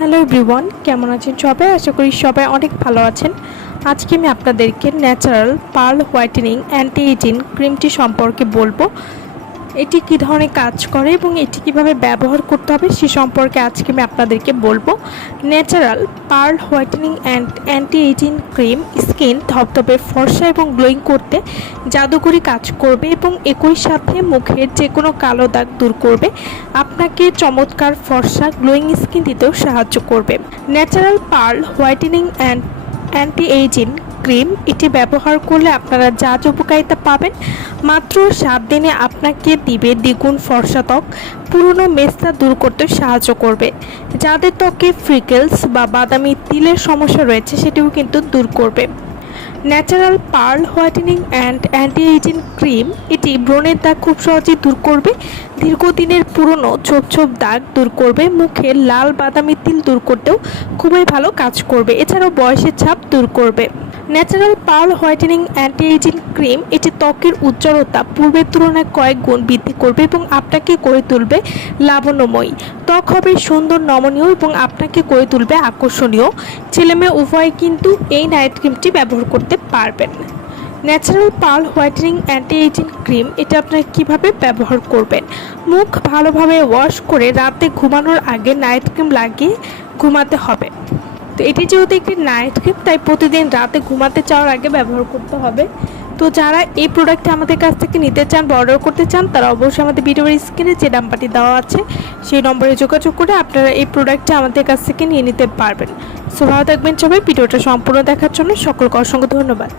Hello everyone, কেমন আছেন সবাই? আশা করি সবাই অনেক ভালো আছেন। আজকে আমি আপনাদেরকে natural pearl whitening anti ageing ক্রিমটি সম্পর্কে বলবো। এটি কী ধরনের কাজ করে এবং এটি কিভাবে ব্যবহার করতে হবে সে সম্পর্কে আজকে আমি আপনাদেরকে বলবো। Natural pearl whitening anti ageing cream skin ধবধবে ফর্সা এবং গ্লোয়িং করতে জাদুকরি কাজ করবে এবং একই সাথে মুখের যে কোনো কালো দাগ দূর করবে, আপনাকে চমৎকার ফর্সা গ্লোয়িং স্কিন দিতেও সাহায্য করবে। Natural pearl whitening anti ageing cream এটি ব্যবহার করলে আপনারা যা উপকারিতা পাবেন, মাত্র 7 দিনে আপনাকে দিবে দ্বিগুণ ফর্সা ত্বক, পুরনো মেস্তা দূর করতে সাহায্য করবে। যাদের ত্বকে ফ্রিকেলস বা বাদামি তিলের সমস্যা রয়েছে সেটিও কিন্তু দূর করবে। Natural pearl whitening anti ageing cream এটি ব্রণের দাগ খুব সহজেই দূর করবে, দীর্ঘদিনের পুরনো ছোপ ছোপ দাগ দূর করবে, মুখে লাল বাদামি তিল দূর করতেও খুবই ভালো কাজ করবে। এছাড়াও বয়সের ছাপ দূর করবে। Natural pearl whitening anti ageing cream এটি ত্বকের উজ্জ্বলতা পূর্বের তুলনায় কয়েক গুণ বৃদ্ধি করবে এবং আপনাকে করে তুলবে লাবণ্যময়ী। ত্বক হবে সুন্দর, নমনীয় এবং আপনাকে করে তুলবে আকর্ষণীয়। ছেলেমেয়ে উভয় কিন্তু এই নাইট ক্রিমটি ব্যবহার করতে পারবেন। Natural pearl whitening anti ageing cream এটা আপনারা কীভাবে ব্যবহার করবেন? মুখ ভালোভাবে ওয়াশ করে রাতে ঘুমানোর আগে নাইট ক্রিম লাগিয়ে ঘুমাতে হবে। তো এটি যেহেতু একটি নাইট ক্রিম, তাই প্রতিদিন রাতে ঘুমাতে যাওয়ার আগে ব্যবহার করতে হবে। তো যারা এই প্রোডাক্টটি আমাদের কাছ থেকে নিতে চান বা অর্ডার করতে চান, তারা অবশ্যই আমাদের ভিডিওর স্ক্রিনে যে নাম্বারটি দেওয়া আছে সেই নম্বরে যোগাযোগ করে আপনারা এই প্রোডাক্টটি আমাদের কাছ থেকে নিয়ে নিতে পারবেন। সো ভালো থাকবেন সবাই। ভিডিওটা সম্পূর্ণ দেখার জন্য সকলকে অসংখ্য ধন্যবাদ।